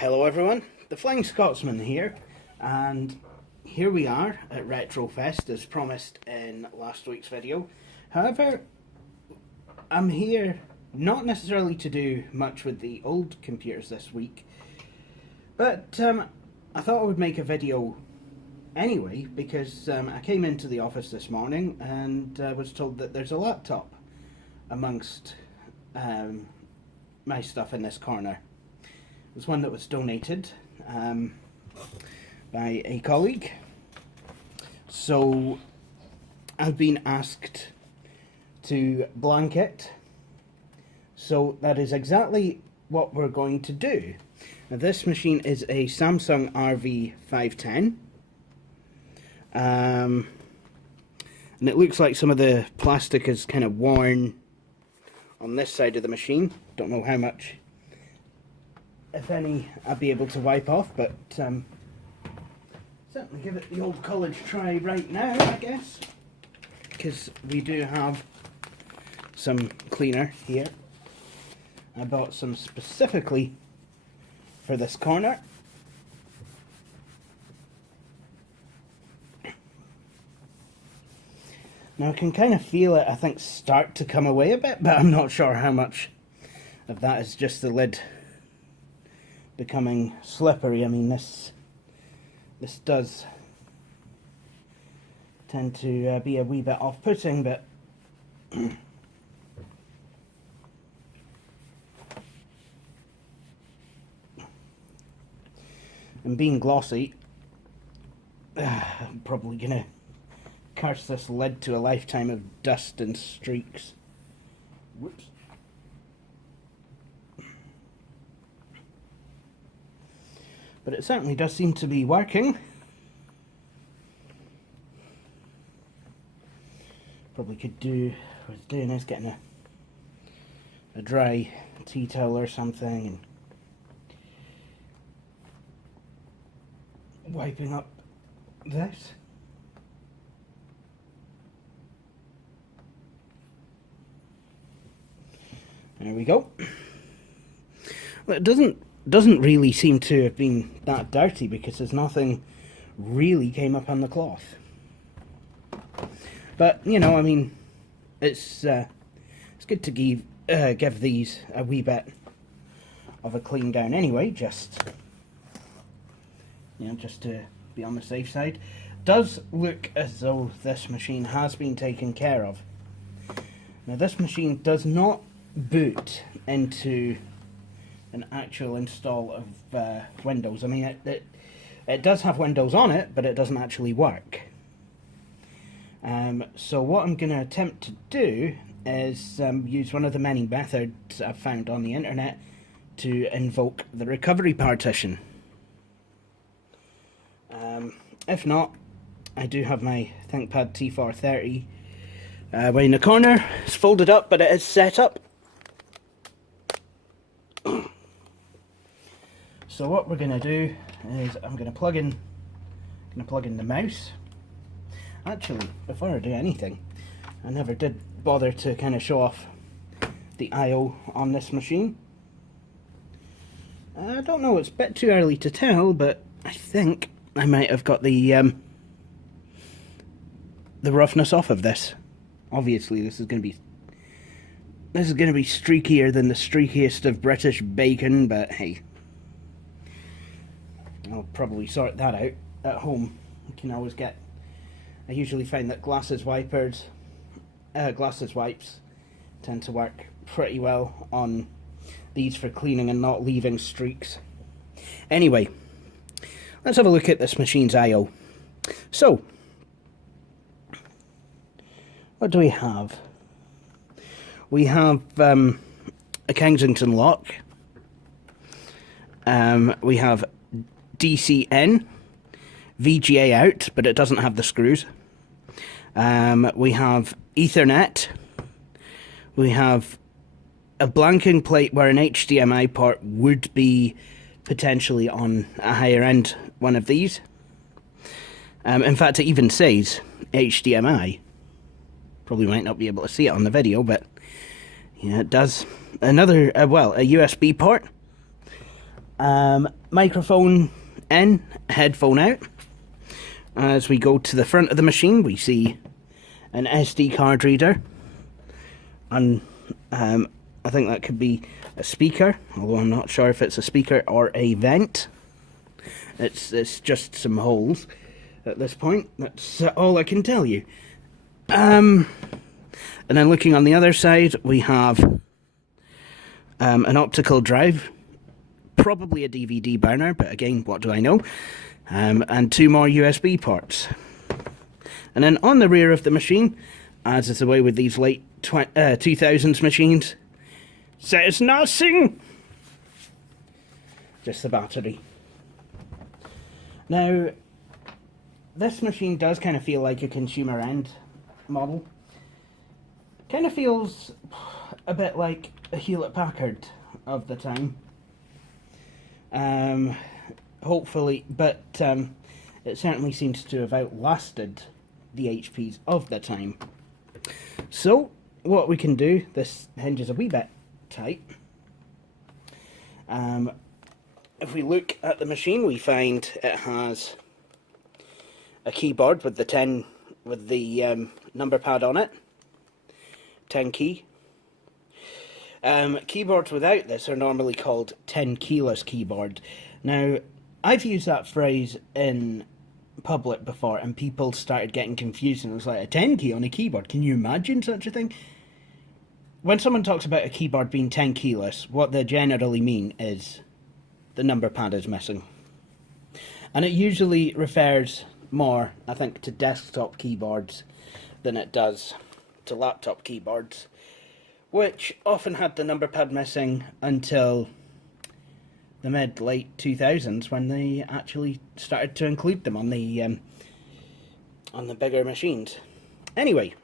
Hello everyone, the Flying Scotsman here, and here we are at Retrofest as promised in last week's video. However, I'm here not necessarily to do much with the old computers this week, but I thought I would make a video anyway because I came into the office this morning and was told that there's a laptop amongst my stuff in this corner. It was one that was donated by a colleague, so I've been asked to blank it, so that is exactly what we're going to do. Now, this machine is a Samsung RV510, and it looks like some of the plastic is kind of worn on this side of the machine. Don't know how much, if any, I'll be able to wipe off, but certainly give it the old college try right now, I guess, because we do have some cleaner here. I bought some specifically for this corner. Now I can kind of feel it, I think, start to come away a bit, but I'm not sure how much of that is just the lid becoming slippery. I mean, this does tend to be a wee bit off-putting, but and being glossy, I'm probably gonna curse this lid to a lifetime of dust and streaks. Whoops. But it certainly does seem to be working. Probably could do what it's doing is getting a dry tea towel or something and wiping up this. There we go. Well, it doesn't really seem to have been that dirty because there's nothing really came up on the cloth. But you know, I mean, it's good to give these a wee bit of a clean down anyway, just to be on the safe side. Does look as though this machine has been taken care of. Now, this machine does not boot into an actual install of Windows. I mean, it does have Windows on it, but it doesn't actually work. So what I'm going to attempt to do is use one of the many methods I've found on the internet to invoke the recovery partition. If not, I do have my ThinkPad T430 way in the corner. It's folded up, but it is set up. So what we're going to do is I'm going to plug in the mouse. Actually, before I do anything, I never did bother to kind of show off the I/O on this machine. I don't know, it's a bit too early to tell, but I think I might have got the roughness off of this. Obviously, this is going to be streakier than the streakiest of British bacon, but hey, I'll probably sort that out at home. You can always get. I usually find that glasses wipes tend to work pretty well on these for cleaning and not leaving streaks. Anyway, let's have a look at this machine's I/O. So, what do we have? We have a Kensington lock. We have DC-in, VGA out, but it doesn't have the screws. We have Ethernet. We have a blanking plate where an HDMI port would be potentially on a higher end one of these. In fact, it even says HDMI. Probably might not be able to see it on the video, but yeah, it does. Another, a USB port. microphone in, headphone out. As we go to the front of the machine, we see an SD card reader, and I think that could be a speaker, although I'm not sure if it's a speaker or a vent. It's just some holes at this point. That's all I can tell you. And then looking on the other side, we have an optical drive, probably a DVD burner, but again, what do I know? And 2 more USB ports. And then on the rear of the machine, as is the way with these late 2000s machines, says nothing! Just the battery. Now, this machine does kind of feel like a consumer end model. Kind of feels a bit like a Hewlett-Packard of the time. Hopefully, but it certainly seems to have outlasted the HPs of the time. So, what we can do, this hinge is a wee bit tight. If we look at the machine, we find it has a keyboard with the number pad on it, 10 key. Keyboards without this are normally called 10 keyless keyboard. Now, I've used that phrase in public before, and people started getting confused, and it was like, a 10 key on a keyboard, can you imagine such a thing? When someone talks about a keyboard being 10 keyless, what they generally mean is the number pad is missing. And it usually refers more, I think, to desktop keyboards than it does to laptop keyboards, which often had the number pad missing until the mid-late 2000s, when they actually started to include them on the bigger machines. Anyway,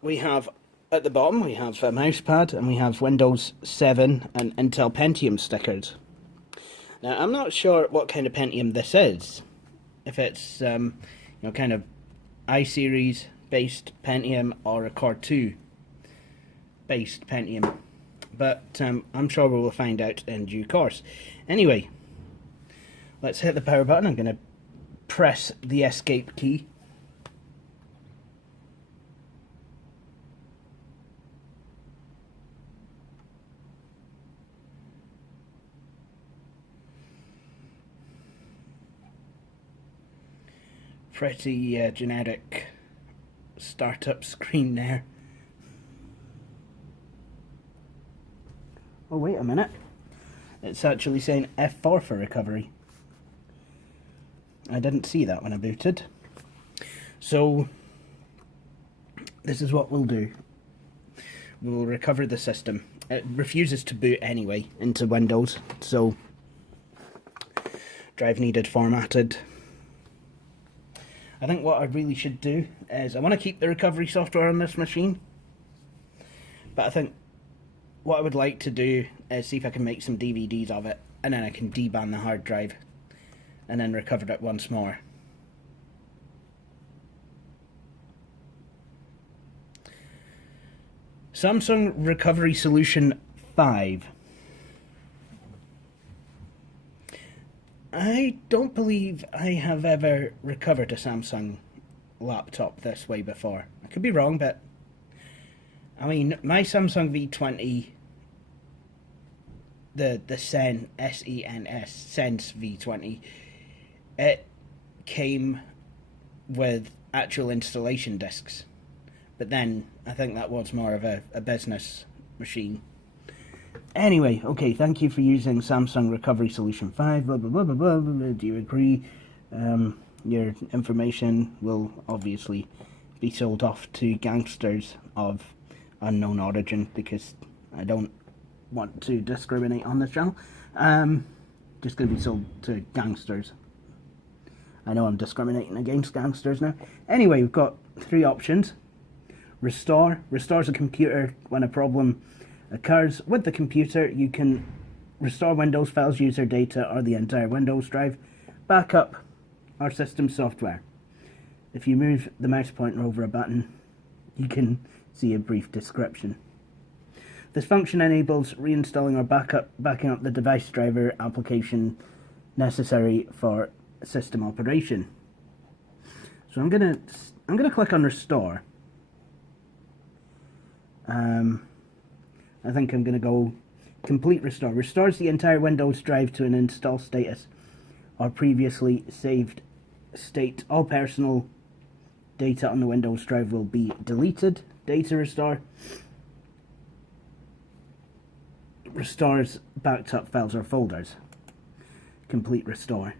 we have at the bottom we have a mouse pad, and we have Windows 7 and Intel Pentium stickers. Now, I'm not sure what kind of Pentium this is. If it's kind of i-series based Pentium or a Core 2 based Pentium. But I'm sure we will find out in due course. Anyway, let's hit the power button. I'm going to press the escape key. Pretty generic startup screen there. Oh, wait a minute. It's actually saying F4 for recovery. I didn't see that when I booted. So, this is what we'll do. We will recover the system. It refuses to boot anyway into Windows, so drive needed formatted. I think what I really should do is, I want to keep the recovery software on this machine, but I think what I would like to do is see if I can make some DVDs of it, and then I can deban the hard drive and then recover it once more. Samsung Recovery Solution 5. I don't believe I have ever recovered a Samsung laptop this way before. I could be wrong, but I mean, my Samsung V20, the Sen, S-E-N-S, Sense V20, it came with actual installation discs. But then, I think that was more of a business machine. Anyway, okay, thank you for using Samsung Recovery Solution 5, blah, blah, blah, blah, blah, blah. Do you agree? Your information will obviously be sold off to gangsters of unknown origin, because I don't want to discriminate on this channel. Just going to be sold to gangsters. I know I'm discriminating against gangsters now. Anyway, we've got 3 options. Restore. Restores a computer when a problem occurs with the computer. You can restore Windows files, user data, or the entire Windows drive. Backup or system software. If you move the mouse pointer over a button, you can see a brief description. This function enables reinstalling or backing up the device driver application necessary for system operation. So I'm gonna click on restore. I think I'm gonna go complete restore. Restores the entire Windows drive to an install status or previously saved state. All personal data on the Windows drive will be deleted. Data restore. Restores backed up files or folders. Complete restore.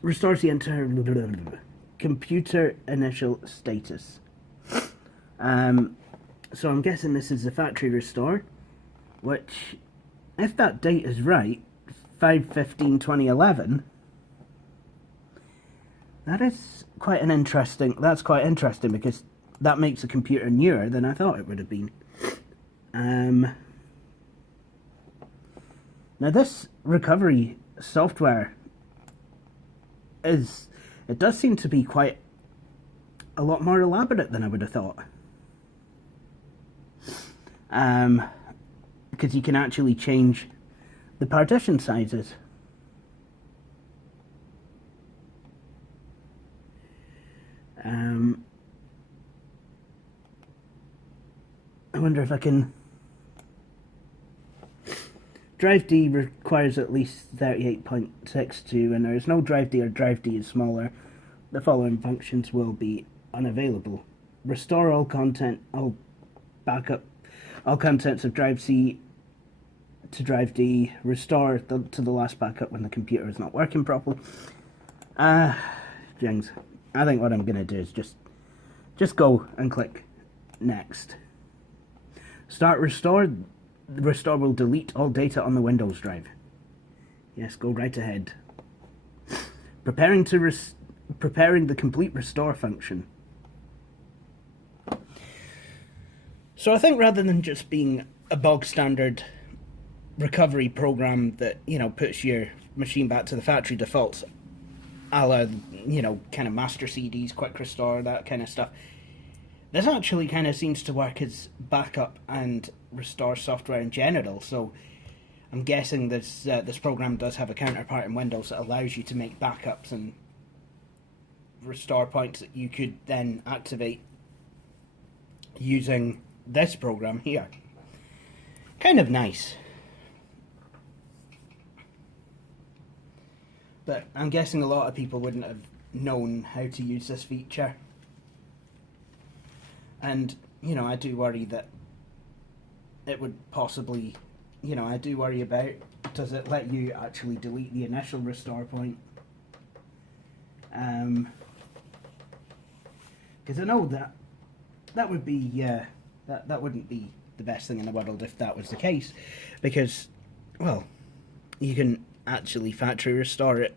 Restores the entire computer initial status. So I'm guessing this is the factory restore, which, if that date is right, 5/15/2011, that's quite interesting because that makes the computer newer than I thought it would have been. Now this recovery software it does seem to be quite a lot more elaborate than I would have thought. Because you can actually change the partition sizes. I wonder if I can... Drive D requires at least 38.62, and there is no drive D or drive D is smaller. The following functions will be unavailable. Restore all content, all contents of drive C to drive D. Restore to the last backup when the computer is not working properly. Jings. I think what I'm going to do is just go and click next. Start restore. The restore will delete all data on the Windows drive. Yes, go right ahead. Preparing the complete restore function. So I think rather than just being a bog standard recovery program that, you know, puts your machine back to the factory defaults, a la, you know, kind of master CDs, quick restore, that kind of stuff, this actually kind of seems to work as backup and restore software in general. So I'm guessing this program does have a counterpart in Windows that allows you to make backups and restore points that you could then activate using this program here. Kind of nice. But I'm guessing a lot of people wouldn't have known how to use this feature. And, you know, I do worry that it would possibly, you know, I do worry about, does it let you actually delete the initial restore point? Because I know that would be, that wouldn't be the best thing in the world if that was the case. Because, well, you can actually factory restore it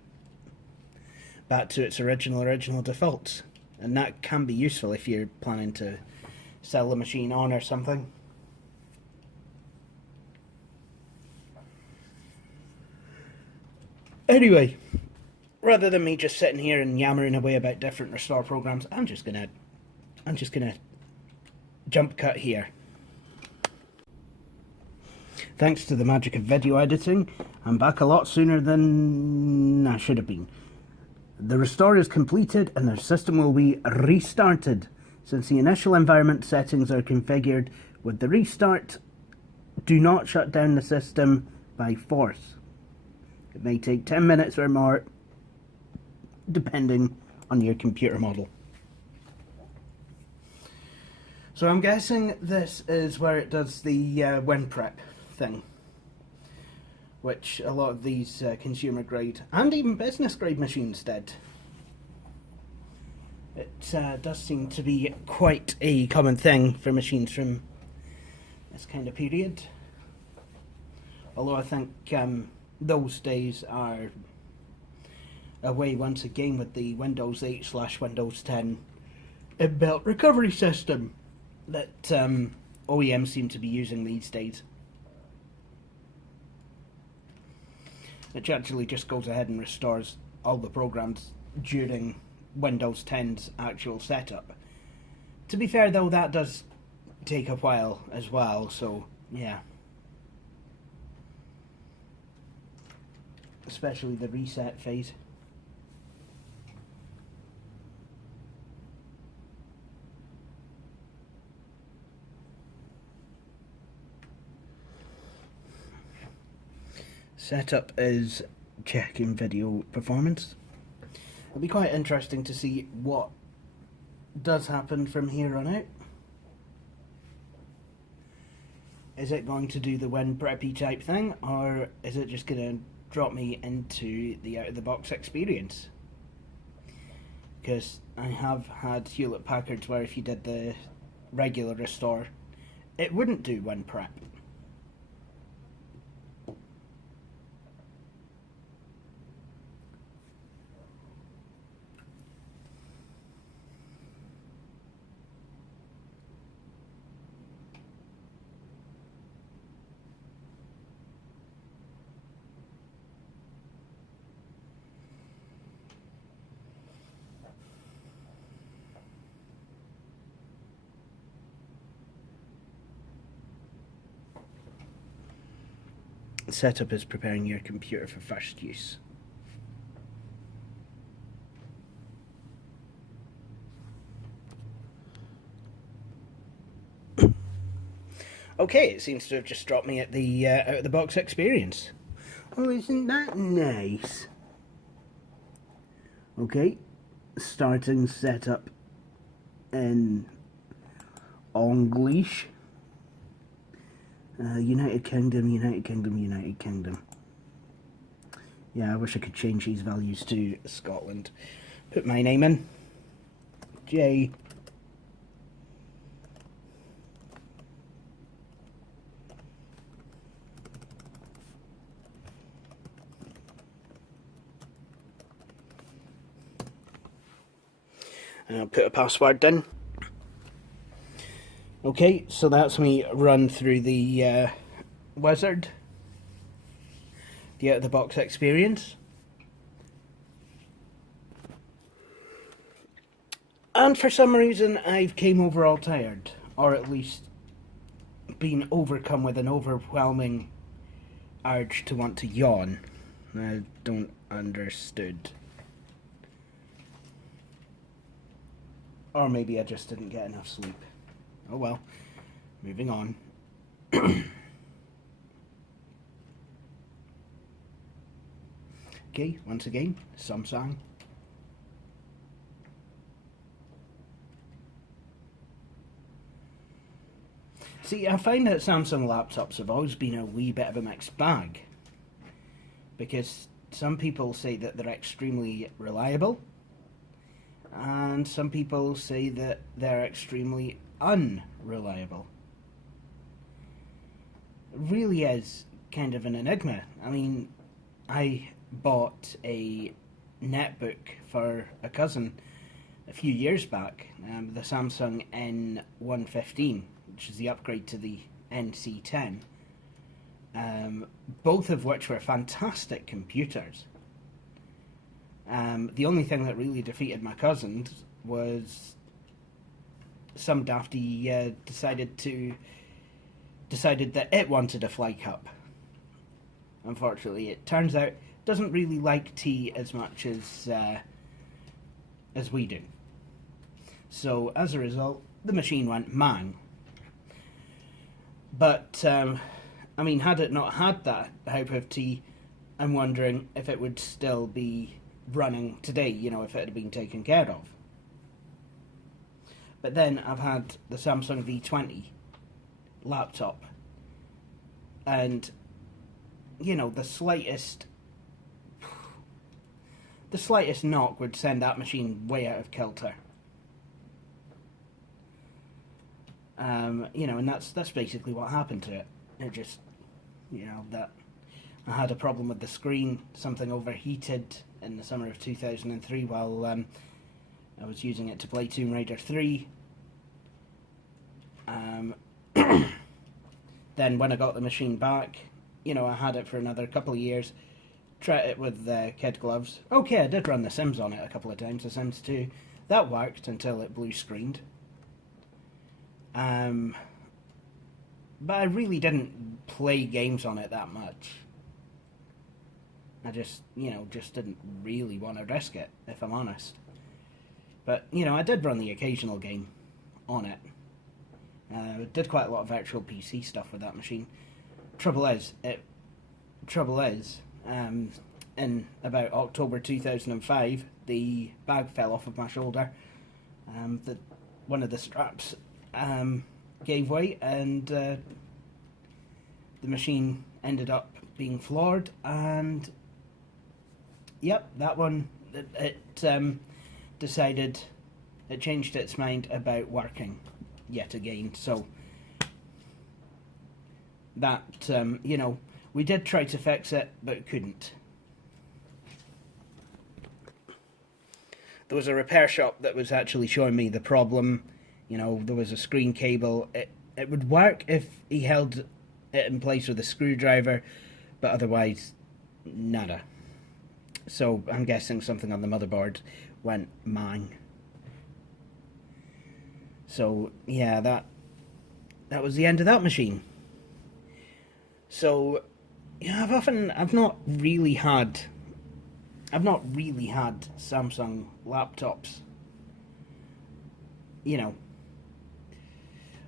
back to its original defaults. And that can be useful if you're planning to sell the machine on or something. Anyway, rather than me just sitting here and yammering away about different restore programs, I'm just gonna jump cut here. Thanks to the magic of video editing, I'm back a lot sooner than I should have been. The restore is completed and the system will be restarted. Since the initial environment settings are configured with the restart, do not shut down the system by force. It may take 10 minutes or more, depending on your computer model. So I'm guessing this is where it does the WinPrep thing, which a lot of these consumer grade and even business grade machines did. It does seem to be quite a common thing for machines from this kind of period. Although I think those days are away once again with the Windows 8/Windows 10 inbuilt recovery system that OEMs seem to be using these days. Which actually just goes ahead and restores all the programs during Windows 10's actual setup. To be fair though, that does take a while as well, so yeah. Especially the reset phase. Setup is checking video performance. It'll be quite interesting to see what does happen from here on out. Is it going to do the win preppy type thing, or is it just going to drop me into the out-of-the-box experience? Because I have had Hewlett-Packards where if you did the regular restore, it wouldn't do win prep. Setup is preparing your computer for first use. Okay, it seems to have just dropped me at the out-of-the-box experience. Oh, isn't that nice? Okay, starting setup in English. United Kingdom, United Kingdom, United Kingdom. Yeah, I wish I could change these values to Scotland. Put my name in. J. And I'll put a password in. Okay, so that's me run through the wizard, the out-of-the-box experience. And for some reason I've came over all tired, or at least been overcome with an overwhelming urge to want to yawn. I don't understood. Or maybe I just didn't get enough sleep. Oh well, moving on. Okay, once again, Samsung. See, I find that Samsung laptops have always been a wee bit of a mixed bag. Because some people say that they're extremely reliable, and some people say that they're extremely unreliable. It really is kind of an enigma. I mean, I bought a netbook for a cousin a few years back, the Samsung N115, which is the upgrade to the NC10, both of which were fantastic computers. The only thing that really defeated my cousin was some dafty decided that it wanted a fly cup. Unfortunately, it turns out it doesn't really like tea as much as we do. So as a result, the machine went mang. But I mean, had it not had that type of tea, I'm wondering if it would still be running today, you know, if it had been taken care of. But then I've had the Samsung V20 laptop, and you know, the slightest knock would send that machine way out of kilter. You know, and that's basically what happened to it. It just, you know, that I had a problem with the screen. Something overheated in the summer of 2003 while I was using it to play Tomb Raider 3. Then when I got the machine back, you know, I had it for another couple of years. tried it with kid gloves. Okay, I did run The Sims on it a couple of times, The Sims 2. That worked until it blue screened. But I really didn't play games on it that much. I just didn't really want to risk it, if I'm honest. But, I did run the occasional game on it. Did quite a lot of virtual PC stuff with that machine. Trouble is, in about October 2005, the bag fell off of my shoulder. One of the straps gave way, and the machine ended up being floored. And yep, that one it changed its mind about working yet again. So that we did try to fix it, but couldn't. There was a repair shop that was actually showing me the problem. There was a screen cable. It would work if he held it in place with a screwdriver, but otherwise, nada. So I'm guessing something on the motherboard went mang. So yeah, that was the end of that machine. So yeah, I've not really had Samsung laptops.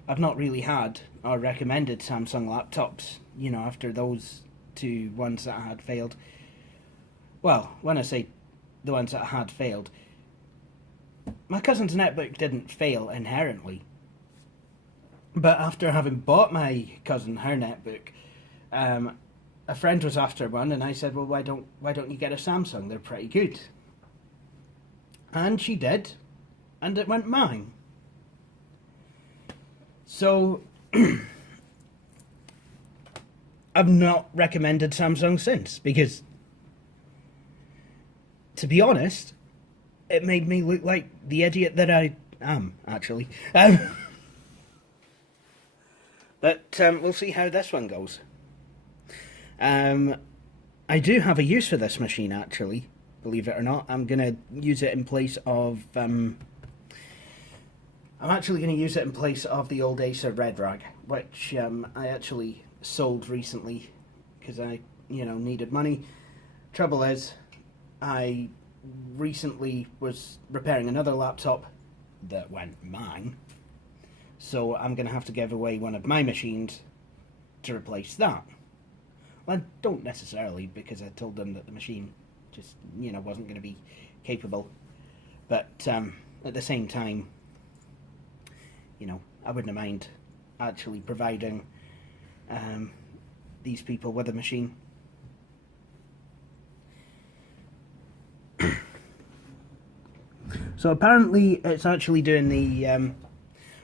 I've not really had or recommended Samsung laptops, after those two ones that had failed. Well, when I say the ones that had failed, my cousin's netbook didn't fail inherently. But after having bought my cousin her netbook, a friend was after one, and I said, well, why don't you get a Samsung? They're pretty good. And she did, and it went mine. So I've not recommended Samsung since, because, to be honest, it made me look like the idiot that I am, actually. But we'll see how this one goes. I do have a use for this machine, actually, believe it or not. I'm going to use it in place of... I'm actually going to use it in place of the old Acer Red Rag, which I actually sold recently because I, needed money. Trouble is, I recently was repairing another laptop that went mine, so I'm going to have to give away one of my machines to replace that. Well, I don't necessarily, because I told them that the machine just, wasn't going to be capable. But at the same time, I wouldn't mind actually providing these people with a machine. So apparently it's actually doing the...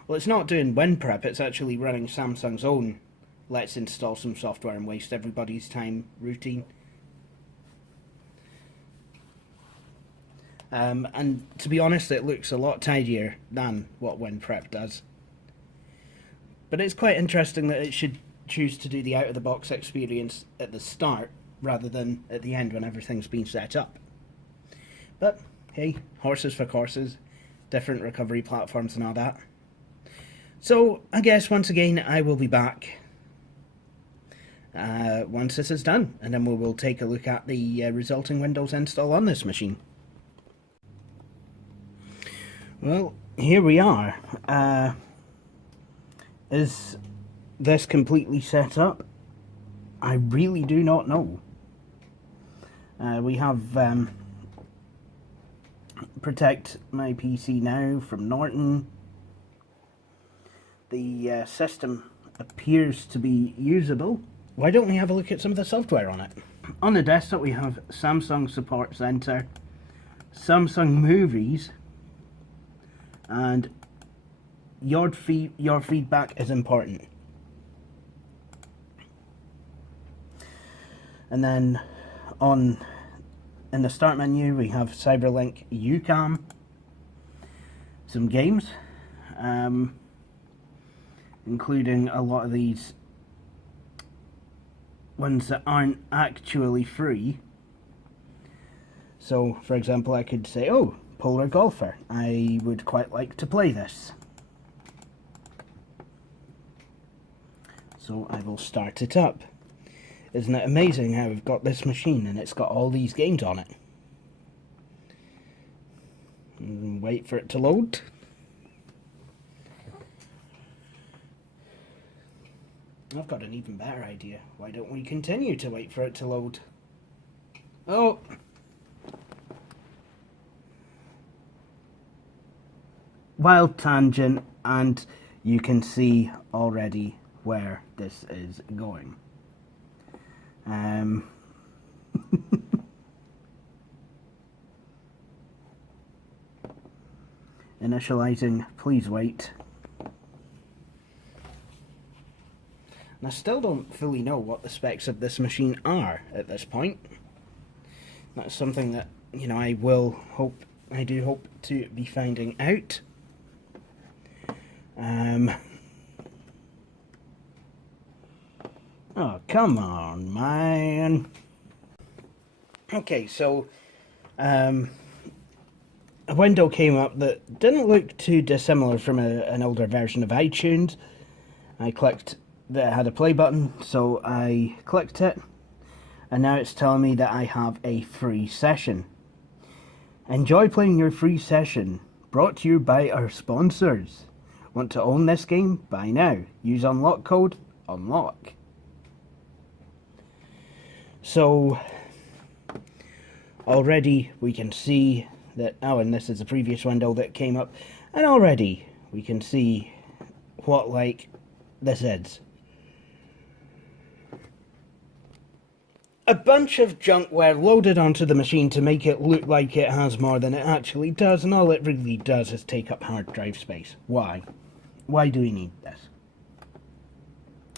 well, it's not doing WinPrep, it's actually running Samsung's own let's install some software and waste everybody's time routine. And to be honest, it looks a lot tidier than what WinPrep does. But it's quite interesting that it should choose to do the out-of-the-box experience at the start rather than at the end when everything's been set up. But hey, horses for courses, different recovery platforms and all that. So I guess once again I will be back once this is done, and then we will take a look at the resulting Windows install on this machine. Well, here we are. Is this completely set up? I really do not know. We have Protect My PC Now from Norton. The system appears to be usable. Why don't we have a look at some of the software on it? On the desktop we have Samsung Support Center, Samsung Movies, and your feedback is important. And then in the start menu we have Cyberlink UCAM, some games, including a lot of these ones that aren't actually free, So, for example, I could say, oh, Polar Golfer, I would quite like to play this. So I will start it up. Isn't it amazing how we've got this machine and it's got all these games on it? And wait for it to load. I've got an even better idea. Why don't we continue to wait for it to load? Oh! Wild tangent, and you can see already where this is going. Initializing, please wait. And I still don't fully know what the specs of this machine are at this point. That's something that, you know, I do hope to be finding out. Oh, come on, man. Okay, so, a window came up that didn't look too dissimilar from an older version of iTunes. I clicked that it had a play button, so I clicked it, and now it's telling me that I have a free session. Enjoy playing your free session, brought to you by our sponsors. Want to own this game? Buy now. Use unlock code, unlock. So, already we can see that, oh, and this is a previous window that came up, and already we can see what, like, this is. A bunch of junkware loaded onto the machine to make it look like it has more than it actually does, and all it really does is take up hard drive space. Why? Why do we need this?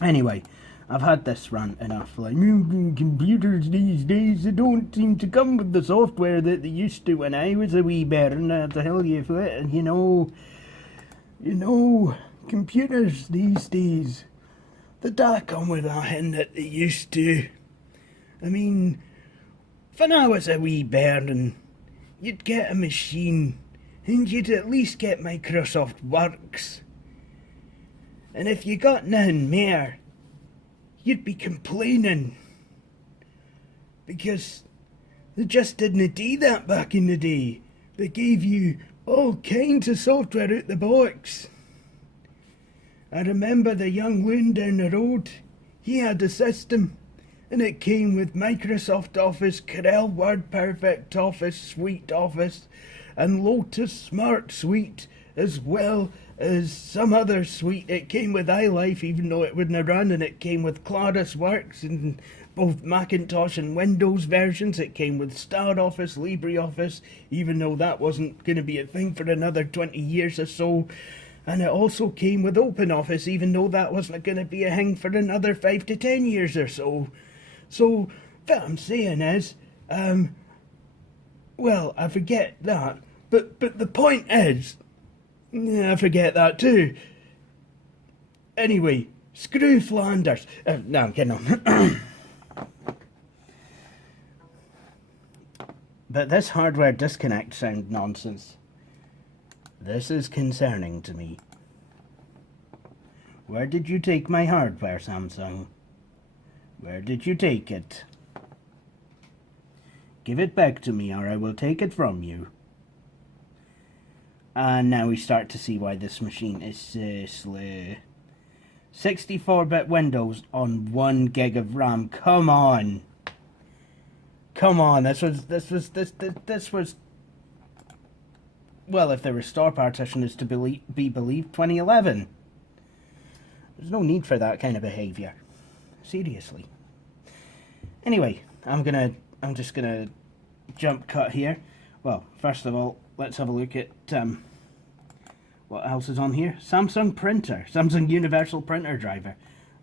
Anyway, I've had this rant enough. Like, computers these days, they don't seem to come with the software that they used to when I was a wee bairn. I tell you, you know, computers these days, they don't come with that that they used to. I mean, when I was a wee bairn, you'd get a machine, and you'd at least get Microsoft Works. And if you got nothing more, you'd be complaining. Because they just didn't do that back in the day. They gave you all kinds of software out the box. I remember the young loon down the road, he had a system. And it came with Microsoft Office, Corel WordPerfect Office, Suite Office, and Lotus Smart Suite, as well as some other suite. It came with iLife, even though it wouldn't run, and it came with Claris Works in both Macintosh and Windows versions. It came with Star Office, LibreOffice, even though that wasn't going to be a thing for another 20 years or so. And it also came with OpenOffice, even though that wasn't going to be a thing for another 5 to 10 years or so. So, what I'm saying is, well, I forget that, but the point is, I forget that too. Anyway, screw Flanders. No, I'm kidding on. But this hardware disconnect sound nonsense. This is concerning to me. Where did you take my hardware, Samsung? Where did you take it? Give it back to me or I will take it from you. And now we start to see why this machine is so slow. 64-bit Windows on 1 gig of RAM. Come on. Come on. This was well, if the restore partition is to be believed, 2011. There's no need for that kind of behavior. Seriously. Anyway, I'm just gonna jump cut here. Well, first of all, let's have a look at what else is on here. Samsung printer, Samsung Universal Printer Driver.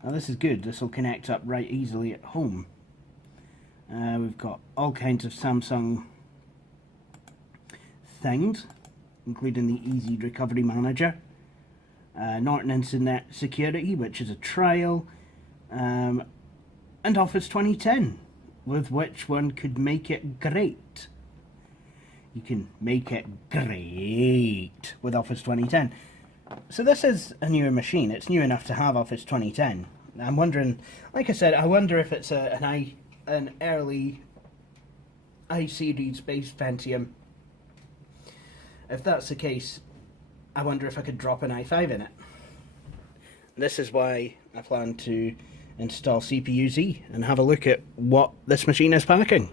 Now this is good. This will connect up right easily at home. We've got all kinds of Samsung things, including the Easy Recovery Manager, Norton Internet Security, which is a trial, and Office 2010, with which one could make it great. you can make it great with Office 2010. So this is a newer machine. It's new enough to have Office 2010. I'm wondering, like I said, I wonder if it's an early i-series based Pentium. If that's the case, I wonder if I could drop an i5 in it. This is why I plan to install CPU-Z and have a look at what this machine is packing.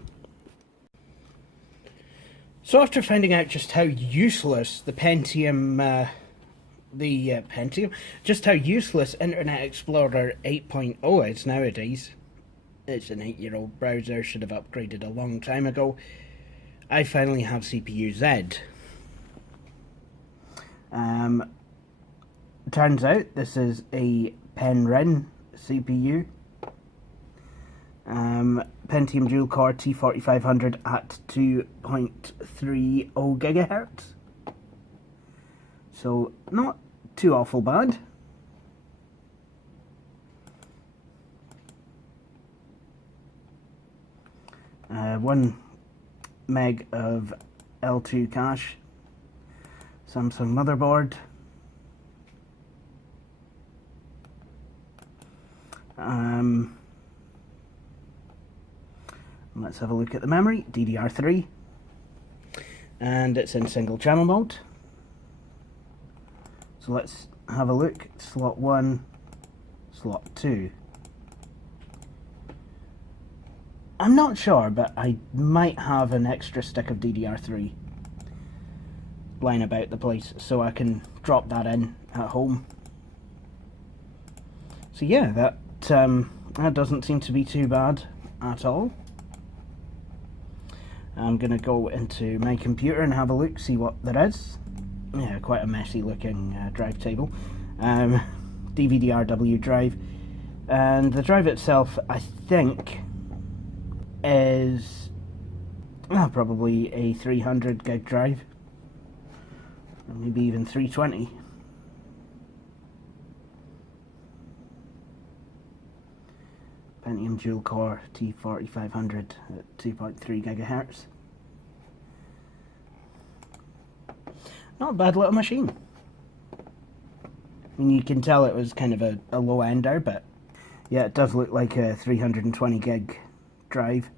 So after finding out just how useless the Pentium, just how useless Internet Explorer 8.0 is nowadays, it's an 8-year-old browser, should have upgraded a long time ago, I finally have CPU-Z. Turns out this is a Penryn CPU. Pentium dual core T4500 at 2.30 GHz. So not too awful bad. 1 meg of L2 cache. Samsung motherboard. Let's have a look at the memory. DDR3, and it's in single channel mode. So let's have a look. Slot 1, slot 2. I'm not sure, but I might have an extra stick of DDR3 lying about the place, so I can drop that in at home. So yeah, that doesn't seem to be too bad at all. I'm going to go into my computer and have a look, see what there is. Yeah, quite a messy looking drive table. DVD-RW drive. And the drive itself, I think, is probably a 300 gig drive. Or maybe even 320. Pentium dual core T4500 at 2.3 GHz. Not a bad little machine. I mean, you can tell it was kind of a low ender, but yeah, it does look like a 320 gig drive.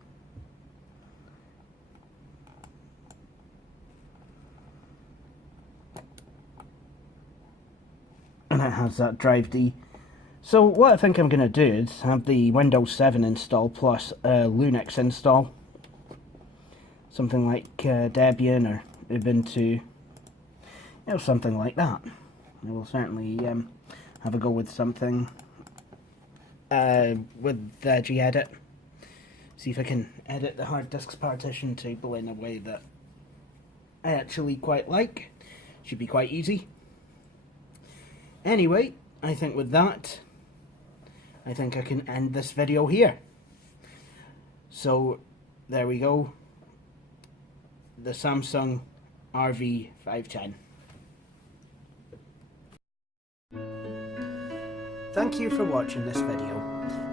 And it has that drive D. So what I think I'm going to do is have the Windows 7 install plus Linux install. Something like Debian or Ubuntu. Something like that. I will certainly have a go with something with gedit. See if I can edit the hard disk's partition table in a way that I actually quite like. Should be quite easy. Anyway, I think with that, I think I can end this video here. So, there we go. The Samsung RV510. Thank you for watching this video.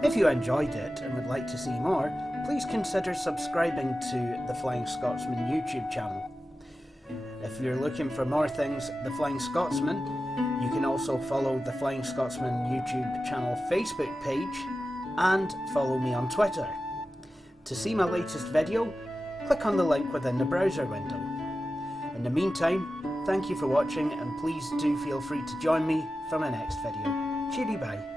If you enjoyed it and would like to see more, please consider subscribing to the Flying Scotsman YouTube channel. If you're looking for more things The Flying Scotsman, you can also follow the Flying Scotsman YouTube channel Facebook page and follow me on Twitter. To see my latest video, click on the link within the browser window. In the meantime, thank you for watching and please do feel free to join me for my next video. Cheery bye.